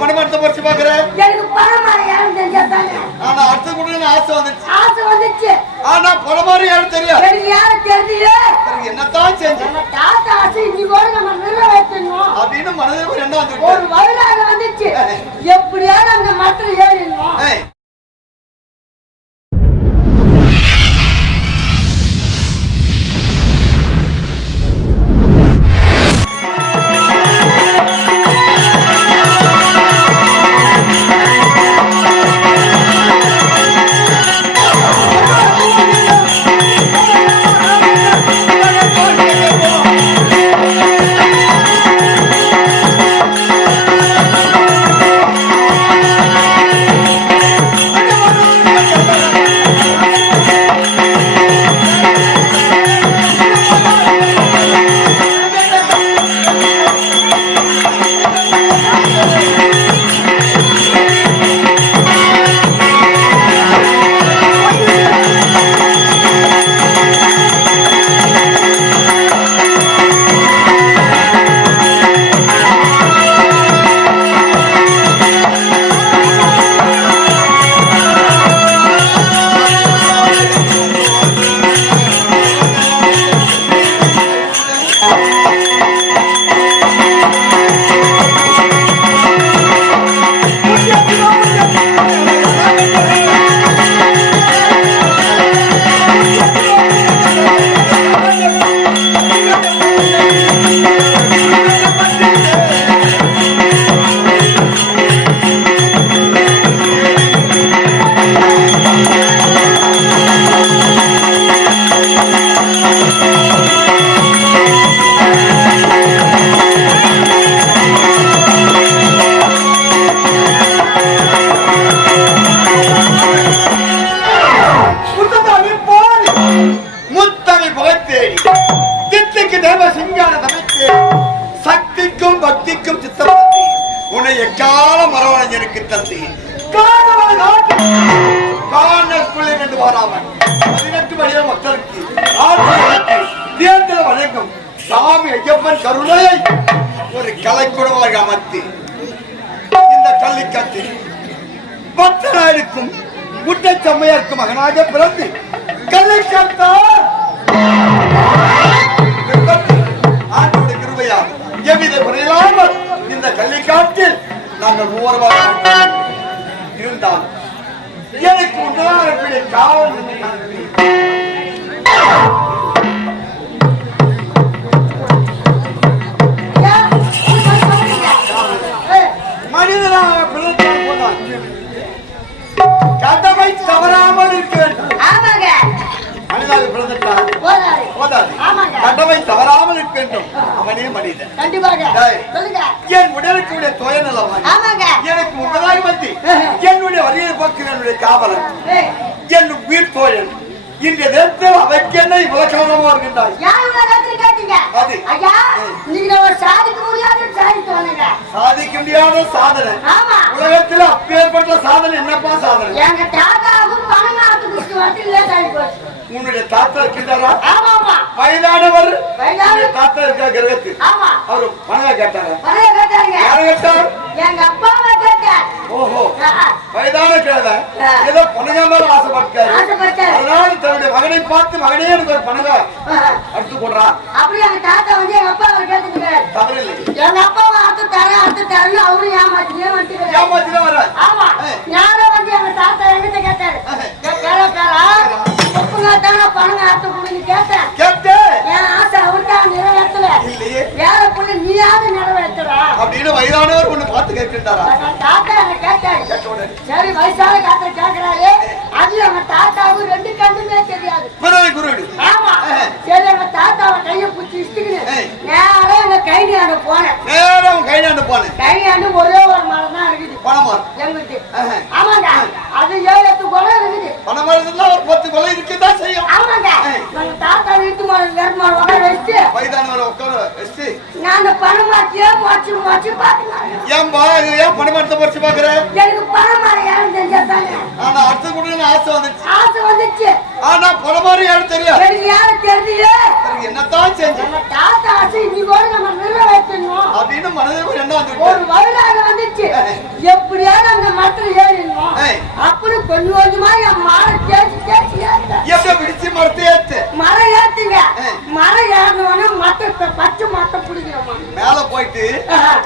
பணமரத்தை பறிச்சு பாக்குற எனக்கு பணமரம் யாரும் தெரிஞ்சாதாங்க ஆனா அடுத்த கூட ஆசை வந்துச்சு ஆசை வந்துச்சு ஆனா பணமாரி யாரும் தெரியும் எனக்கு யாரும் தெரியல என்னத்தான் செஞ்சு. நம்ம தாத்தா ஆசை இன்னைக்கு நம்ம நிறைவேற்றணும். அப்படின்னு மனதில் ஒரு எண்ணம் ஒரு வயலாக வந்துச்சு எப்படியாவது அந்த மரத்துல ஏறிடணும். நாங்கள் மூவரமாக இருந்தால் எனக்கு உண்டான பிள்ளை காவல் மனிதனாக போதான் கதவை தவறாமல் இருக்க வேண்டும் மனிதனாக ஆமாங்க. கடமை தவறாமல் வேண்டும் அவனே மனிதன். கண்டிப்பாக. என் உடலுக்கு உடைய துய நிலவாய். ஆமாங்க. எனக்கு முன்பதாக வந்து என்னுடைய வரியை போக்கு என்னுடைய காவலன். என் உயிர் தோழன். இன்றைய நேரத்தில் அவைக்கு என்ன இவ்வளவு கவனமா இருக்கின்றாய்? அது. சாதிக்க முடியாத சாதனை. உலகத்தில் அப்பேற்பட்ட சாதனை என்னப்பா சாதனை? எங்க தாத்தாவுக்கும் போச்சு. உன்னுடைய தாத்தா இருக்கின்றாரா ஆமா, ஆமா. வயதானவர் தாத்தா இருக்கா கிரகத்து ஆமா. அவரு பணம் கேட்டாரா. யாரை கேட்டார் எங்க அப்பாவை கேட்டார். ஓஹோ வயதான ஆ. ஏதோ பணங்க மேல ஆசைப்பட்டாரு. அதனால தன்னுடைய மகனை பார்த்து மகனே எனக்கு ஒரு பணங்க. அடுத்து போடுறா அப்படி எங்க தாத்தா வந்து எங்க அப்பாவை கேட்டுக்கிறாரு. தவறில்லை எங்க அப்பாவை அத்து தரேன், அத்து தரேன்னு அவரும் ஏமாத்தியே வந்துக்கிறாரு. ஏமாத்திதான் வர ஆமா ஏய். ஞானம் வந்து எங்க தாத்தா என்கிட்ட கேட்டாரு ஏய். "ஏய், பேரா, பேரா, ஒப்புங்க தானே பணம் ஆத்து கொடுன்னு கேட்டேன். கேட்டு என் ஆசை அவர்தான் நிறைவேற்றல இல்லையே. வேற புள்ள நீயாவது நிறைவேற்றுறா. அப்படின்னு வயதானவர் ஒண்ணு பார்த்து கேட்கின்றாரா? தாத்தா என்ன கேட்டாரு கேட்ட சரி வயசான காத்த கேக்குறாரு அது எங்க தாத்தாவுக்கு ரெண்டு கண்ணுமே தெரியாது. ஆமா. சரி எங்க தாத்தாவை கைய பிடிச்சி இஷ்டிக்கிட்டு. நேரம் எங்க போனேன். நேரம் போனேன். கைனியாண்டு ஒரே ஒரு மரம் தான் இருக்குது. பணமா எங்களுக்கு. ஆமாங்க அது ஏழு எட்டு குளம் இருக்குது. பணமா இருந்தா ஒரு பத்து இருக்கதான் Wait நான் பணமாத்தியோ மோச்சு மோச்சு பாத்துக்கிறேன் ஏன் பா ஏன் பணமாத்த மோச்சு பாக்குறேன் எனக்கு பணமாற யாரும் தெரிஞ்சாங்க ஆனா அடுத்த கூட ஆசை வந்துச்சு. ஆசை வந்துச்சு. ஆனா பணமாற யாரும் தெரியும் எனக்கு யாரும் தெரியல என்னத்தான் செஞ்சு. நம்ம தாத்தா நீ கூட நம்ம நிறைவேற்றணும் அப்படின்னு மனதில் என்ன வந்து ஒரு வயலாக வந்துச்சு. எப்படியாவது அந்த மரத்துல ஏறிடணும். அப்புறம் கொஞ்சம் கொஞ்சமா என் மரம் கேட்டு கேட்டு ஏத்த பிடிச்சு மரத்தை ஏத்து? மரம் ஏத்துங்க. மரம் ஏறினோடனே மரத்தை போட்டு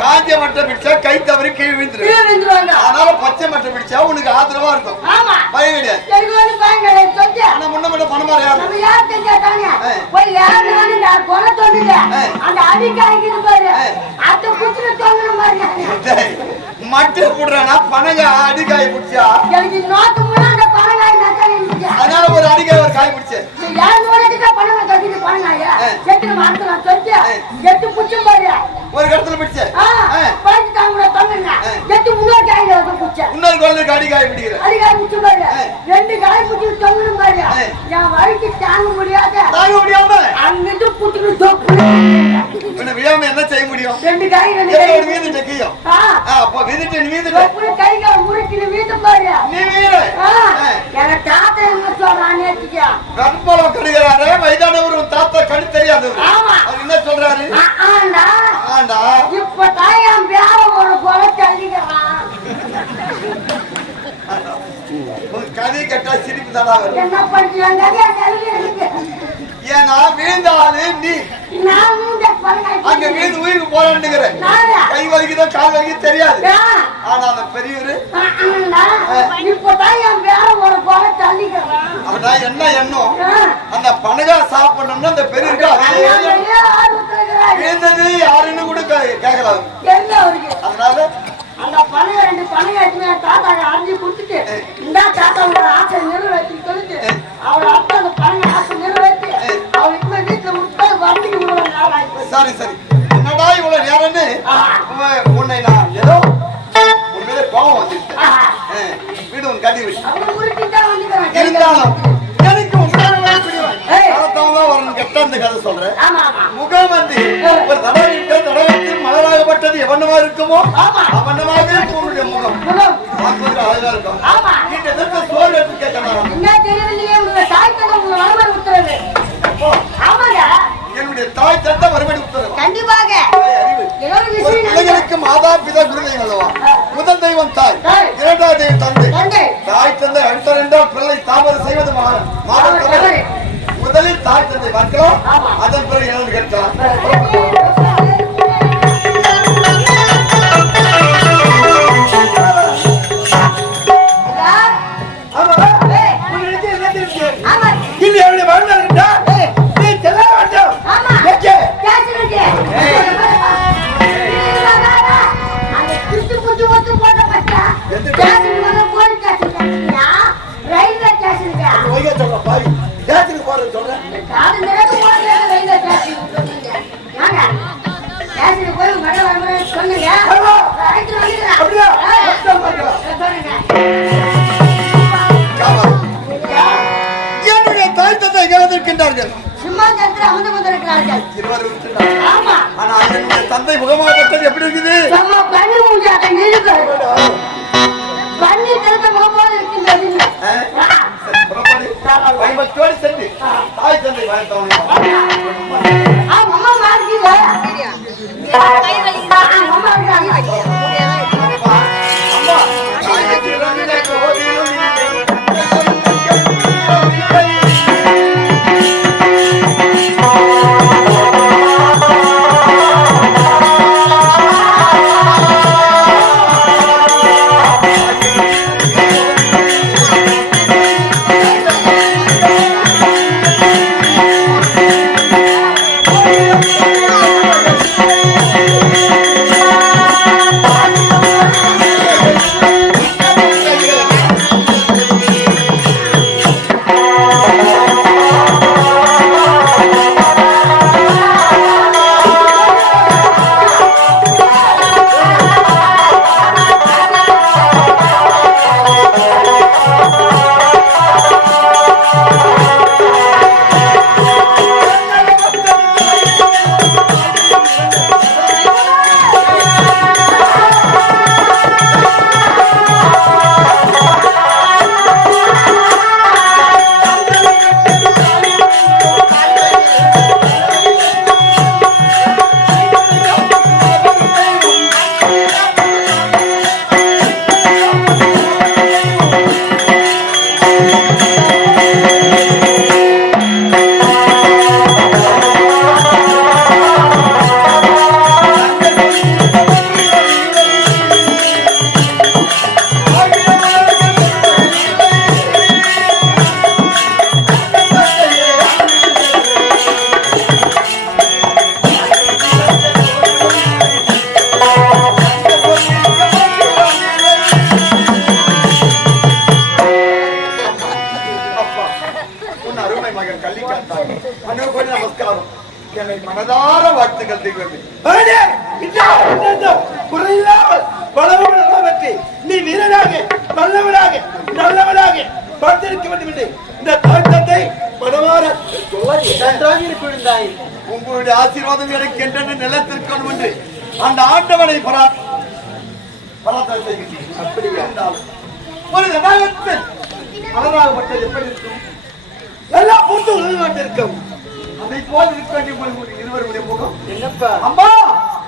காஞ்ச மட்டை பிடிச்சா கை தவறி கீழ் விழுந்துரு கீழே விழுந்துருவாங்க. அதனால பச்சை மட்டை பிடிச்சா உனக்கு ஆதரவா இருக்கும் ஆமா. பயம் கிடையாது எனக்கு வந்து பயம் கிடையாது. சொத்து. ஆனா முன்ன முன்ன பணமா யாரு நம்ம. போய் யாரு வந்து நான் கொலை. அந்த அடி காய்க்குது பாரு. மாதிரி. மட்டை போடுறானா பணங்க அடிக்காய பிடிச்சா எனக்கு நோட்டு முன்னாடி பணங்காய் நட்டாங்க இருந்துச்சு. அதனால ஒரு அடிக்காய ஒரு காய் பிடிச்ச யார் நோட்டுக்கு பணங்காய் கட்டிட்டு பணங்காயா? ஆ. எட்டு மரத்துல சொத்து. ஆ. எட்டு புச்சும் பாரு. ஒரு கடத்துல பிடிச்ச தாங்க தொங்குங்க. எட்டு முன்னாடி. இன்னொரு குழந்தைக்கு அடிக்காய பிடிக்கிற அதிகாரி புடிச்சு பாரு. ரெண்டு காய் புடிச்சு தொங்கணும் பாரு. என் வழிக்கு தாங்க முடியாத. தாங்க முடியாம? அங்கிட்டு புட்டுக்கு தொப்பு பின்ன விழாம என்ன செய்ய முடியும்? ரெண்டு காய் ரெண்டு காய். கீழம் ஆ, அப்ப வீந்துட்டு நீ வீந்துட்ட தொப்புல கை கால் முறுக்கின்னு வீட்டும் பாரு நீ வீர எங்க தாத்தா என்ன சொல்றான் நேத்திக்கு கற்பலம் கடுகிறாரு வயதானவர் உன் தாத்தா கண் தெரியாதவர் ஆமா. அவர் என்ன சொல்றாரு? ஆண்டா. இப்ப தான் என் பேர ஒரு கொலை தள்ளிக்கிறான் கதை கேட்டா சிரிப்பு தானா ஏன்னா வீழ்ந்தாலு நீ? அங்க வீழ்ந்து உயிருக்கு போறான்னுங்கிற? கை வலிக்குதோ கால் வலிக்குதோ தெரியாது. ஆனா அந்த பெரியவரு ஆ, ஆண்டா இப்ப தான் என் பேர ஒரு கொலை தள்ளிக்கிறான். அவனா என்ன எண்ணம். அந்த பனகா சாப்பிடணும்னு அந்த பெரியவருக்கு. வீழ்ந்தது யாருன்னு கூட கே- கேட்கல அவரு. என்ன அவருக்கு அதனால அந்த பணம் ரெண்டு பணம் எடுத்து என் தாத்தாவை அரைஞ்சி கொடுத்துட்டு இந்த தாத்தா உங்க ஆசை நிறைவேற்றி சொல்லிட்டு அவர் அப்பா அந்த பணம் ஆசை நிறைவேற்றி அவருக்கு போய் வீட்டுல விட்டு வண்டிக்கு விடுவாங்க நாள் ஆயிப்போச்சு. சரி சரி என்னடா இவ்வளவு நேரம்னு உன்னை நான் ஏதோ உன் மேல கோபம் வந்துருச்சு. வீடு உன் கதி விட்டு. இருந்தாலும் தான் வரணும் கெட்ட இந்த கதை சொல்றேன். முகம் வந்து ஒரு தடவையிட்ட தடவைக்கு மலராகப்பட்டது எவனமா இருக்குமோ. அவனமாகவே உன்னுடைய முகம். அழகா இருக்கும். ஆமா. நீங்க எதிர்க்க சோறு எடுத்து கேட்கலாம் என்ன உங்க தாய் தந்தை உங்க வரவர் உத்தரவு. ஆமாங்க என்னுடைய தாய் தந்த மறுபடி உத்தரவு. கண்டிப்பாக. பிள்ளைகளுக்கு மாதா பிதா குரு தெய்வம் அல்லவா? முதல் தெய்வம் தாய். இரண்டாவது தெய்வம் தந்தை. தாய் தந்தை அடுத்த ரெண்டால் பிள்ளை தாமரை செய்வது மா- முதலில் தாய் தந்தை பார்க்கலாம். அதன் பிறகு என்னன்னு கேட்கலாம்? தந்தை முகமாகப்பட்டது எப்படி இருக்குது? செம்ம பண்ணி முடிஞ்சாட்டம் இருக்கு. பண்ணி திரும்ப முகமோடு இருக்கின்றது. பயபக்தியோடு சென்று தாய் தந்தை வாழ்த்தவனை ஆ, அம்மா பராத்தம் செய்கிறேன் அப்படி என்றாலும் ஒரு கதாகத்தில் மலராகப்பட்டது எப்படி இருக்கும்? எல்லா பொறுத்து உதவி இருக்கும் அதை போல் இருக்க வேண்டிய உங்களுடைய இருவருடைய முகம். என்னப்பா? அம்மா!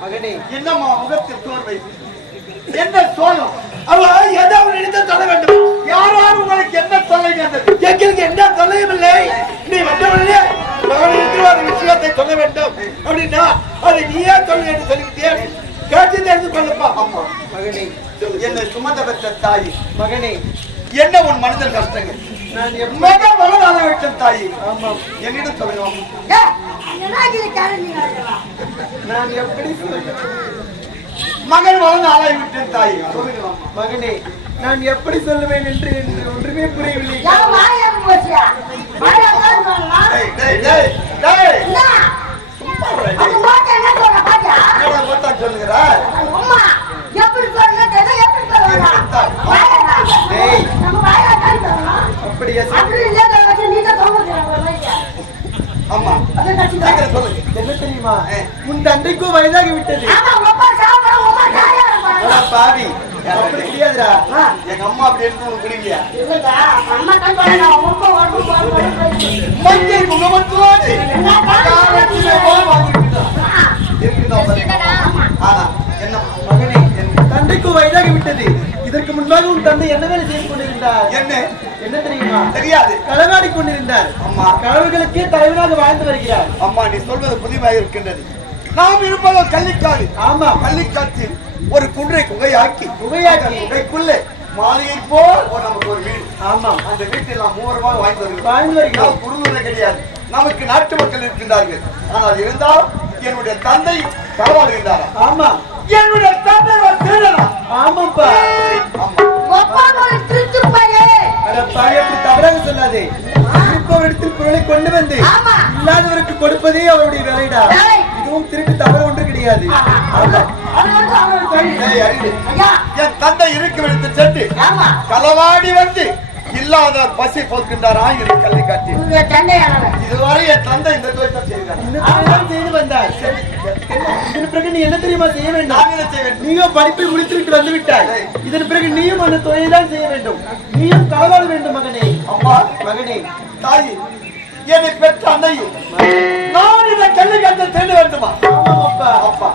மகனே. என்னம்மா முகத்தில் சோர்வை என்ன சோகம் அவ ஏதாவது நினைத்து சொல்ல வேண்டும்? யாரால் உங்களுக்கு என்ன வந்தது? எங்களுக்கு என்ன தொல்லையும் இல்லை நீ வந்தவனே மகனுக்கு ஒரு விஷயத்தை சொல்ல வேண்டும். அப்படின்னா அதை நீயே சொல்ல என்று சொல்லிவிட்டேன். கேட்டு தெரிந்து கொள்ளப்பா. அம்மா மகனே என்னை சுமந்த பெற்ற தாய். மகனே. என்ன உன் மனதில் கஷ்டங்கள் நான் எப்ப மக மகனாக விட்ட தாய். ஆமாம் என்னிடம் சொல்லணும்? நான் எப்படி சொல்ல மகன் மகனாக விட்ட தாய். சொல்லுங்களாம் மகனே நான் எப்படி சொல்லுவேன் என்று என்று ஒன்றுமே புரியவில்லை என் வாய் எங்க போச்சியா? வாய் எங்கன்னு சொல்லலாம். டேய் டேய் டேய் டேய் என்ன? அது மோட்டை என்ன சொல்ற பாத்தியா? என்னடா பார்த்தா சொல்லுங்கடா அது அம்மா, எப்படி சொல்றது தெரியாது, எப்படி சொல்றதா? வாய் எங்கன்னு சொல்லணும். டேய். நம்ம வாய் எங்கன்னு சொல்லணும். அப்படியே சொல். அப்படி இல்லையா, வச்சு நீங்க தோங்குறீங்க ஒரு வாய்க்கு. ஆமா அதை கட்டிக்கோ. சீக்கிரம் சொல்லுங்க என்ன தெரியுமா. உன் தந்தைக்கும் வயதாகி விட்டது. பாவி அப்படி கிடையாதுடா. எங்க அம்மா அப்படி எடுத்து உனக்கு குடிக்கலையா. மஞ்சள் முகமத்தோடு என்ன மகனே தந்தைக்கும் வயதாகி விட்டது. இதற்கு முன்பாக உன் தந்தை என்ன வேலை செய்து கொண்டிருந்தார்? என்ன? என்ன தெரியுமா? தெரியாது. களவாடி கொண்டிருந்தார் அம்மா. கழவர்களுக்கே தலைவராக வாழ்ந்து வருகிறார். அம்மா நீ சொல்வது புதிதாக இருக்கின்றது. நாம் இருப்பதோ கள்ளிக்காடு. ஆமா. கள்ளிக்காட்டில் ஒரு குன்றை குகையாக்கி குகையாக்கி. குகைக்குள்ளே மாளிகை போல் நமக்கு ஒரு வீடு. ஆமாம் அந்த வீட்டில் நாம் மூவருமாக வாழ்ந்து வருகிறோம். வாழ்ந்து வருகிறோம். குடும்பமே கிடையாது. நமக்கு நாட்டு மக்கள் இருக்கின்றார்கள். ஆனால் இருந்தால் என்னுடைய தந்தை களவாடுகின்றாரா ஆமா. என்னுடைய தந்தை ஒரு திருடனா? ஆமாப்பா. ஆமா. அப்படி தவறாக சொல்லாதே. இருப்பவரிடத்தில் பொருளை கொண்டு வந்து. இல்லாதவருக்கு கொடுப்பதே அவருடைய வேலைடா. வேலை. இதுவும் திருட்டு தவறு ஒன்று கிடையாது. என் தந்தை இருக்கும் எடுத்து சென்று. களவாடி வந்து இல்லாத பசி போக்கின்றாரா என்று கல்வி காட்டி. இதுவரை என் தந்தை இந்த தான் செய்கிறார் செய்து வந்தார். இதன் பிறகு நீ என்ன தெரியுமா செய்ய வேண்டும்? நீயும் படிப்பை முடித்துவிட்டு வந்து விட்டாய் இதன் பிறகு நீயும் அந்த தொழிலை தான் செய்ய வேண்டும். நீயும் களவாட வேண்டும் மகனே. அம்மா மகனே தாயி என்னை பெற்ற அன்னையும் நான் இந்த கல்வி கற்று தேட வேண்டுமா? அப்பா அப்பா.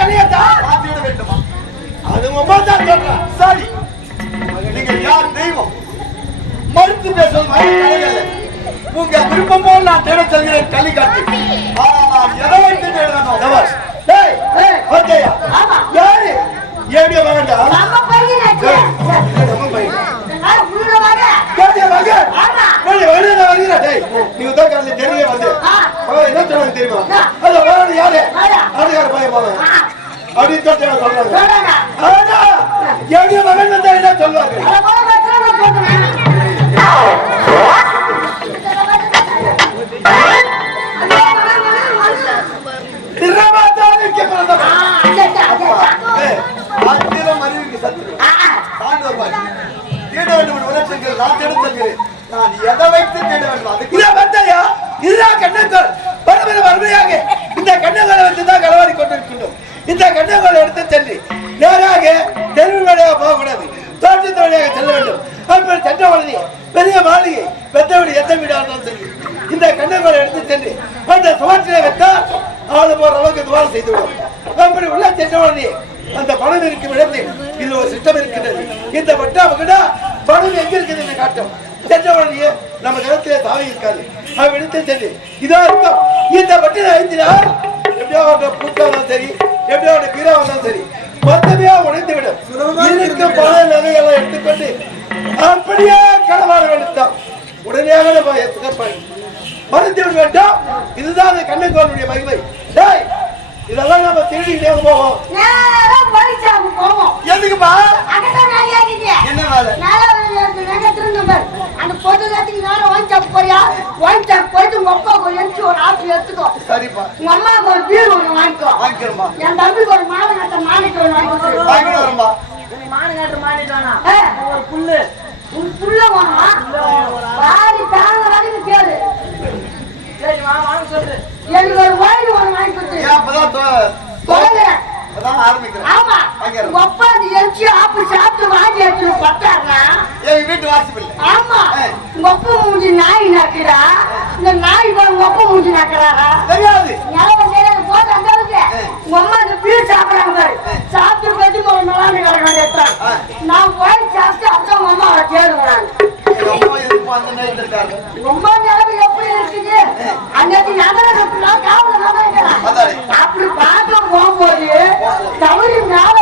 கல்யாணத்தா? மாற்றி விட வேண்டுமா? அது அம்மா தான் சொல்றேன். சரி. யார் தெய்வம். மறுத்து பேசுவது உங்க விருப்பம் போல் நான் தேட செல்கிறேன் கல்வி காட்டி ஆனால் நான் எதை வைத்து தேட வேண்டும் சபாஷ். டேய், ஏய், ஓகேயா? ஆமா. யாரு? ஏடியா மகன்டா? நான் என்ன சொல்லுவாங்க? நான் நான் எதை வைத்து தேட வேண்டும் அதுக்கு இதா வந்தாயா? இதுதான் கண்ணங்கோல். ஆப்பிள் எடுத்துக்கோ. சரிப்பா. உங்க அம்மாவுக்கு ஒரு பீர் ஒண்ணு வாங்கிக்கோ. என் தம்பிக்கு ஒரு மாலை கட்ட மாணிக்கம் ஒண்ணு வாங்கி வரமா ஏ, ஒரு புல்லு. தாங்க வரைக்கும் கேளு. சரி வா வாங்க சொல்லு. எனக்கு ஒரு வாங்கி ஒன்று வாங்கி கொடுத்து அப்பதான் ஆரம்பிக்கிறேன். ஆமா. வாங்கிடுறேன். உங்க அப்பா எரிச்சி ஆப்பு சாப்பிட்டு வாங்கி எடுத்து பத்தாடுறா எங்க வீட்டு வாசிப்பில்லை ஆமா. உங்க அப்பா மூஞ்சி நாய் நக்கிறா இந்த நாய் போய் உங்க அப்பா மூஞ்சி நக்கிறாரா? தெரியாது. ஞாபகம் தெரியாது போது அந்த அளவுக்கு. உங்க அம்மா இந்த பீர் சாப்பிடுறாங்க பாரு. சாப்பிட்டு ஒரு கிடக்க ஆ. நான் போய் சாப்பிட்டு உங்க அம்மா அவரை நேரத்தில் இருக்காரு ரொம்ப எப்படி இருக்குது? அன்னைக்கு நகரம் காவல. அப்படி பார்க்க போகும்போது தவறி மேல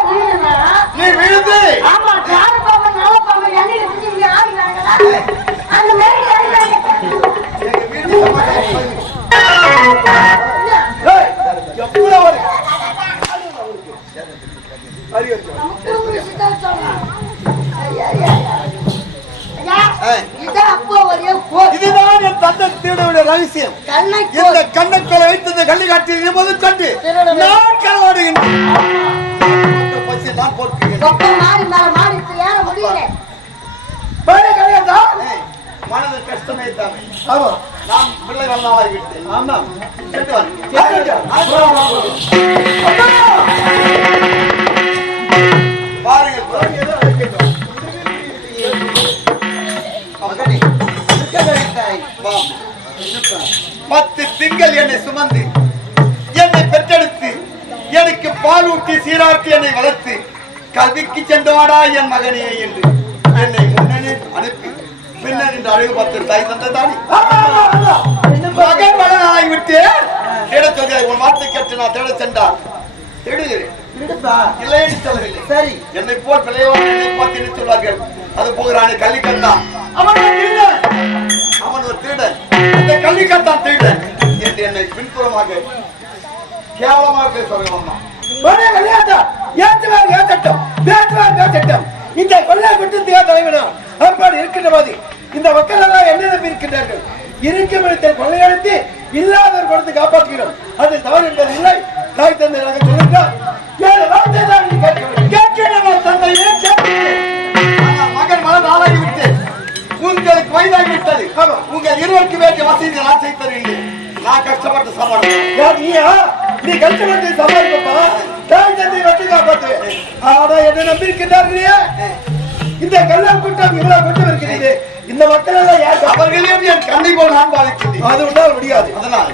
ரகசியம். இந்த. கண்ணக்கொலை வைத்தது கள்ளி காட்டி முதல் கண்டு நான் களவாடுகின்றேன் பசி நான் போட்டுக்கிறேன். மனது கஷ்டமே தானே. ஆமா. நான் பிள்ளை வந்தாவாய் விட்டேன் ஆமாம். பாருங்கள் பாருங்கள். ஏதோ இருக்கட்டும். மகனே, வா. பத்து திங்கள் என்னை சுமந்து என்னை பெற்றெடுத்து எனக்கு பால் ஊட்டி சீராட்டி என்னை வளர்த்து கல்விக்கு சென்றவாடா என் மகனே என்று என்னை முன்னணி அனுப்பி பின்னர் என்று அழகு பார்த்து தாய் தந்ததானே. மகன் மகனாய் விட்டு தேடச் சொல்கிறாய் உன் வார்த்தை கேட்டு நான் தேடச் சென்றார் தேடுகிறேன். இல்லை சொல்லவில்லை. சரி. என்னை போல் பிள்ளையோடு என்னை பார்த்து என்ன சொல்வார்கள்? அது போகிறானே ஒரு திருடன் அவன் திருடன். அந்த கள்ளிக்கத்தான் திருடன் என்று என்னை பின்புறமாக கேவலமாக பேசுவார்கள் அம்மா பாரு, பேசுவார் பேசட்டும். இந்த கொள்ளை குற்றத்துக்கா தலைவனா? அப்படி இருக்கின்ற போது இந்த மக்கள் எல்லாம் என்ன நம்பி இருக்கின்றார்கள். இருக்கும் இடத்தில் கொள்ளையடித்து இல்லாதவர் கொடுத்து காப்பாற்றுகிறோம். அது தவறு என்பது இல்லை. தாய் தந்தையாக சொல்லுகிறார் ஏழு வார்த்தை தான் நீ கேட்க தந்தையே. நான் கஷ்டப்பட்டு சமாளிக்கிறேன் யார் நீயா? நீ கஷ்டப்பட்டு சமாளிப்பா தாய் தந்தை வச்சு காப்பாற்றுவேன் ஆனா என்ன நம்பி இருக்கின்றார்களே இந்த கல்யாண கூட்டம் இவ்வளவு கூட்டம் இருக்கிறது இந்த மக்கள் எல்லாம் யார் அவர்களையும் என் கண்ணை போல் நான் பாதிக்கின்றேன் அது உண்டால் முடியாது. அதனால்.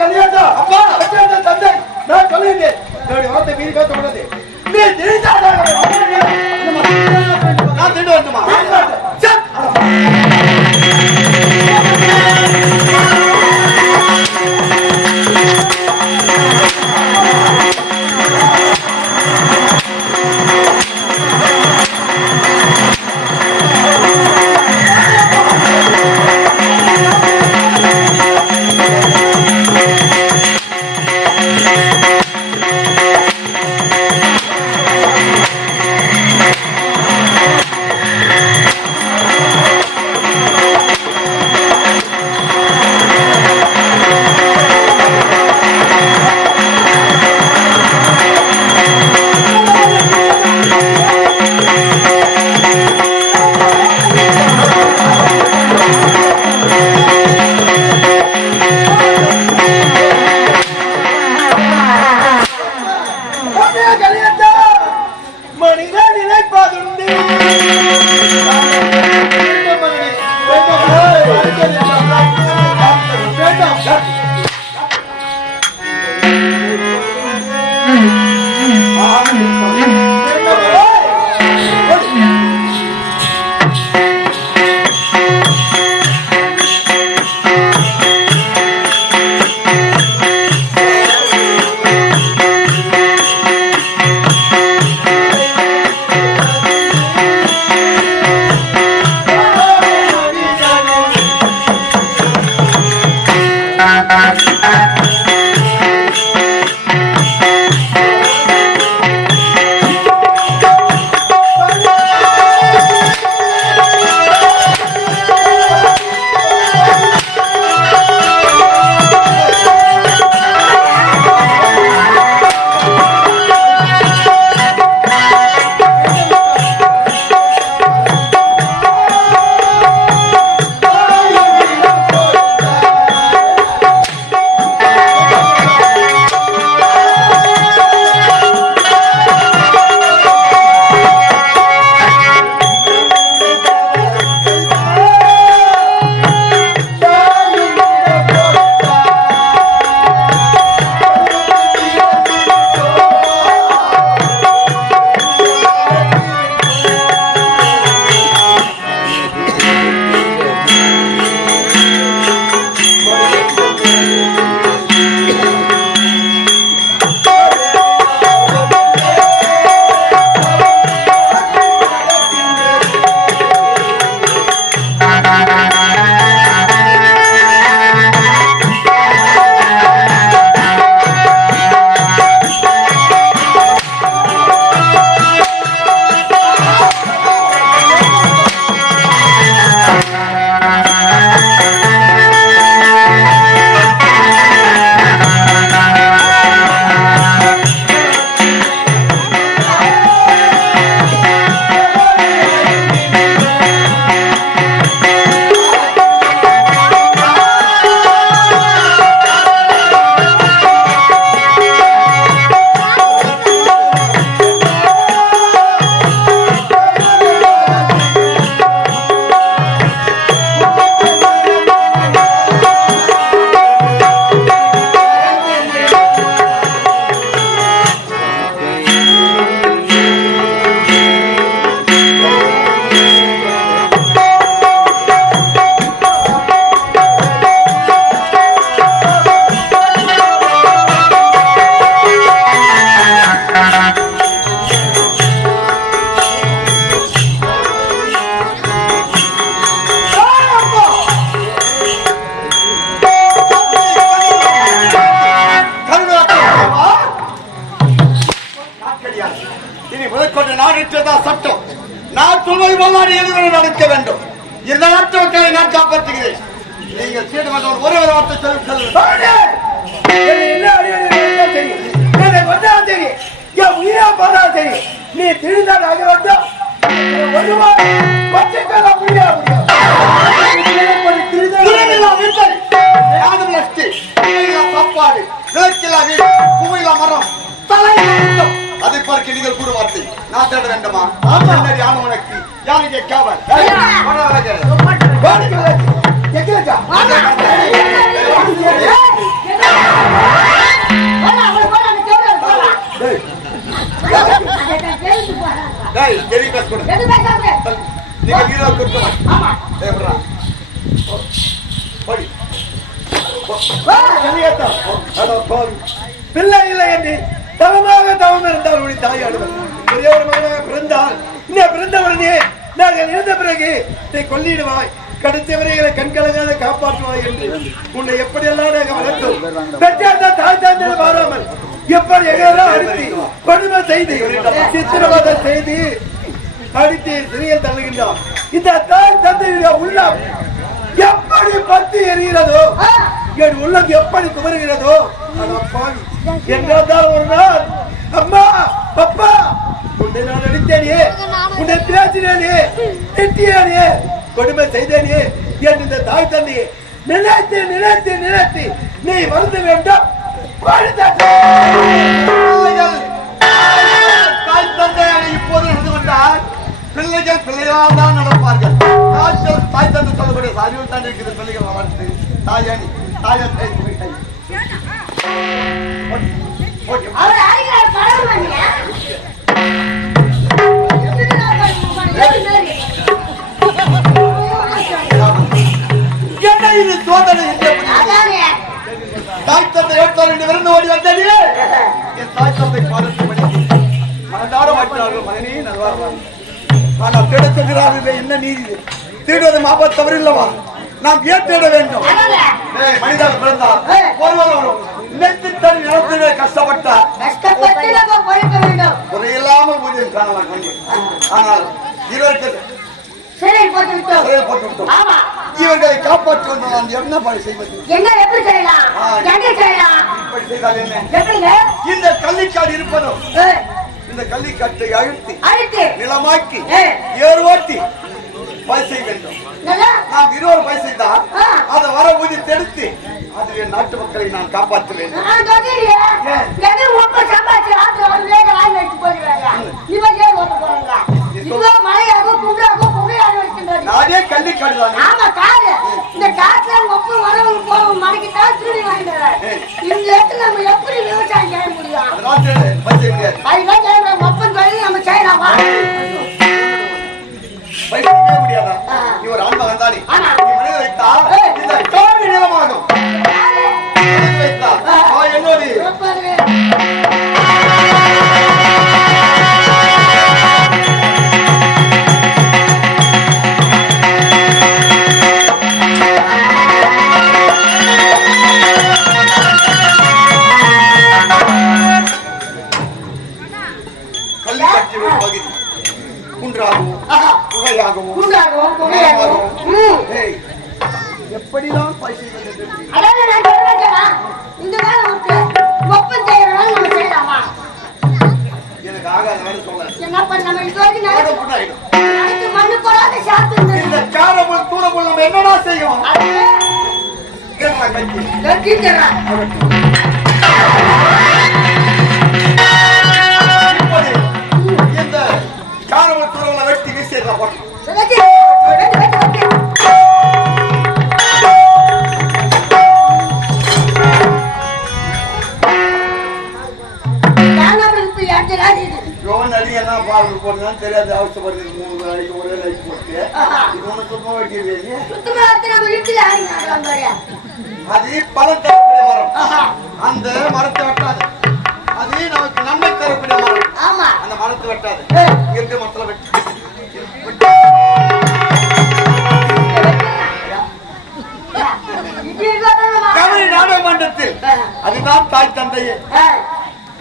கல்யாணம் அப்பா கல்யாணம் தந்தை. நான் சொல்லுகிறேன் என்னுடைய வார்த்தை மீறி பேச கூடாது நீ நான் வேண்டுமா சட்டம். நான் சொல்வது போல நீ எதுவரை நடக்க வேண்டும். இந்த நாட்டு மக்களை நான் காப்பாற்றுகிறேன். நீங்கள் சீடு மன்றம் ஒரே ஒரு வார்த்தை சொல்லி செல்லுங்கள். தெரியும். என் உயிரா போனா தெரியும். நீ திருந்தா நாங்க வந்தா வருவா பச்சைக்கால முடியா முடியும் உலகில்லா வீட்டை, யாதும் நஷ்டி, உலகில்லா சாப்பாடு, விளக்கில்லா வீடு, மரம், முத்தம். அதை பார்க்க நீங்கள் கூறு வார்த்தை நான் தேட வேண்டுமா என்னடி ஆண் உனக்கு யாருக்கு காவல் நீங்க ஹீரோ கொடுக்கணும் ஏய் விட்றா. போடி பிள்ளை இல்லை என்று தவமாக தவம் இருந்தால் உடைய தாய் அழுவது ஒரே ஒரு மகனாக பிறந்தால் இன்னும் பிறந்தவனே நாங்கள் இருந்த பிறகு நீ கொல்லிடுவாய் கடைசிவரைகளை கண்கலங்காத காப்பாற்றுவாய் என்று உன்னை எப்படியெல்லாம் நாங்கள் வளர்த்தோம்? பெற்றார்ந்த தாய் தாந்தல் மாறாமல் எப்படி எங்கெல்லாம் அடித்து கொடுமை செய்து சித்திரவதை செய்து அடித்து சிறையில் தள்ளுகின்றான். இந்த தாய் தந்தையுடைய உள்ளம் எப்படி பத்து எரிகிறதோ என் உள்ளம் எப்படி குமருகிறதோ அட தான் என்றால் ஒரு நாள் அம்மா அப்பா உன்னை நான் அடித்தேனே உன்னை பேசினேனே திட்டியானே கொடுமை செய்தேனே என்று இந்த தாய் தந்தையை நினைத்து நினைத்து நினைத்து நீ வருந்த வேண்டும். தாய் தந்தையாக இப்போது நடந்து கொண்டால் பிள்ளைகள் பிள்ளைகளால் தான் நடப்பார்கள். தாய் தந்தை சொல்லக்கூடிய அறிவு தான் இருக்குது பிள்ளைகள் வளர்த்து தாயணி தாயை கை ஓகே விருந்து ஓடி வந்தே என் தாய் தந்தை பாதத்தை படித்து மனதார மாற்றினார்கள் மகனே நல்வார்கள் ஆனால் தேடுகிறார்கள் என்ன நீதி? தேடுவது மாபத் தவறில்லவா? நாம் ஏன் தேட வேண்டும்? மனிதர் பிறந்தார். ஒருவரும் நினைத்து தன் நிலத்திலே கஷ்டப்பட்டார். குறையில்லாமல் ஆனால் ஆமா. இவர்களை காப்பாற்றுவது நான் என்ன செய்வது? என்ன எப்படி செய்யலாம்? செய்தால் என்ன? இந்த கள்ளிக்காடு இருப்பதும் இந்த கள்ளிக்காட்டை அழுத்தி அழுத்து. நிலமாக்கி ஏய். ஏறு ஓட்டி பயிர் செய்ய வேண்டும் நாம் இருவர் பயிர் செய்தால் ஆ. அதை வர ஊதியத்தை எடுத்து அதில் என் நாட்டு மக்களை நான் காப்பாற்ற இவ்வளவு மழையாகும், குளிராகும், புகையாகும் இருக்கின்றது. நானே கள்ளிக்காடு தானே ஆமா, காடு. இந்த காட்டுல ஒப்ப வரவங்க போறவங்க மடக்கித்தான் திருடி வாங்கிட்டு வர்றாங்க. இந்த இடத்துல நம்ம எப்படி விவசாயம் செய்ய முடியும்? அதுதான் தொழில் நம்ம செய்யலாமா? செய்யவே முடியாதா. நீ ஒரு தானே. நீ மனித. இந்த காடு நிலமாகும் என்னோடு அடி என்ன பால் போடுறதுன்னு தெரியாது அவசரப்படுறது மூணு நாளைக்கு ஒரே நாளைக்கு போட்டு. இது ஒன்று சுத்தமாக வெட்டிடுவீங்க. அது தரக்கூடிய மரம். அந்த மரத்தை வெட்டாது. அது நமக்கு நன்மை தரக்கூடிய மரம். ஆமா. அந்த மரத்தை வெட்டாது. இருக்க மரத்துல வெட்டி. கவனி நாடக மன்றத்தில் அதுதான் தாய் தந்தையே.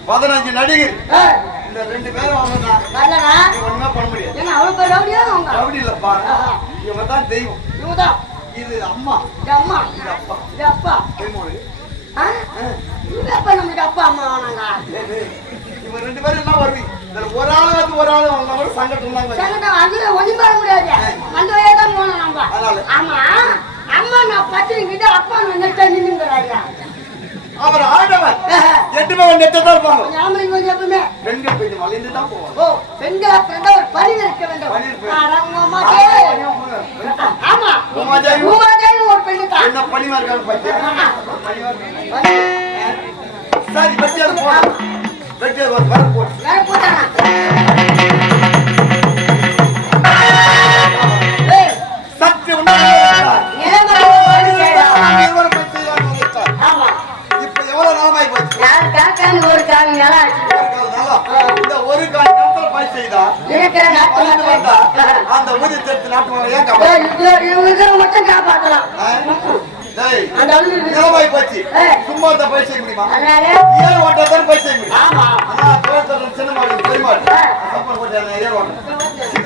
பதினஞ்சு நடிகர். இந்த ரெண்டு பேரும் வரணும்னா வரலனா ஒண்ணுமே பண்ண முடியாது. ஏன்னா அவ்வளவு பேர் ரவுடியா அவங்க? அப்படி இல்லப்பா. இவங்க தான் தெய்வம். இவங்கதான்? இது அம்மா. இது அம்மா? இது அப்பா. இது அப்பா? இவங்க அப்பா நம்மளுக்கு அப்பா அம்மா ஆனாங்க இவங்க ரெண்டு பேரும் என்ன வருவீங்க இதுல ஒரு ஆள் வந்து ஒரு ஆள் வந்தா கூட சங்கடம் தான் வரும். சங்கடம் அதுல ஒண்ணும் பண்ண முடியாது. அந்த வழியா தான் போனோம் நம்ம? ஆமா. அம்மா நான் பத்திரிக்கிட்டு அப்பா நான் நெட்ட நின்னுங்கிறாங்க அவர் ஆண்டவன் எட்டு நெட்டதான் இருப்பாங்க ஞாபகம் கொஞ்சம் எப்பவுமே பெண்கள் கொஞ்சம் வளைந்து தான் போவாங்க. ஓ பெண்கள் பிறந்தா ஒரு பணிவு இருக்க வேண்டும். ஆமா. உமாதேவி. உமாதேவி ஒரு பெண்ணு தான். என்ன பணிவா இருக்காங்க பாத்தியா. சரி வெட்டியாவது போடு. வெட்டியாவது வர வர போடு. இருக்கிற. அந்த ஊதிய சேர்த்து நாட்டு ஏன் இவங்க- மட்டும் அந்த போச்சு. சும்மா பணி செய்ய முடியுமா? பணி செய்ய முடியும்? ஆமா. சின்ன மாடு ஏர் ஓட்டம்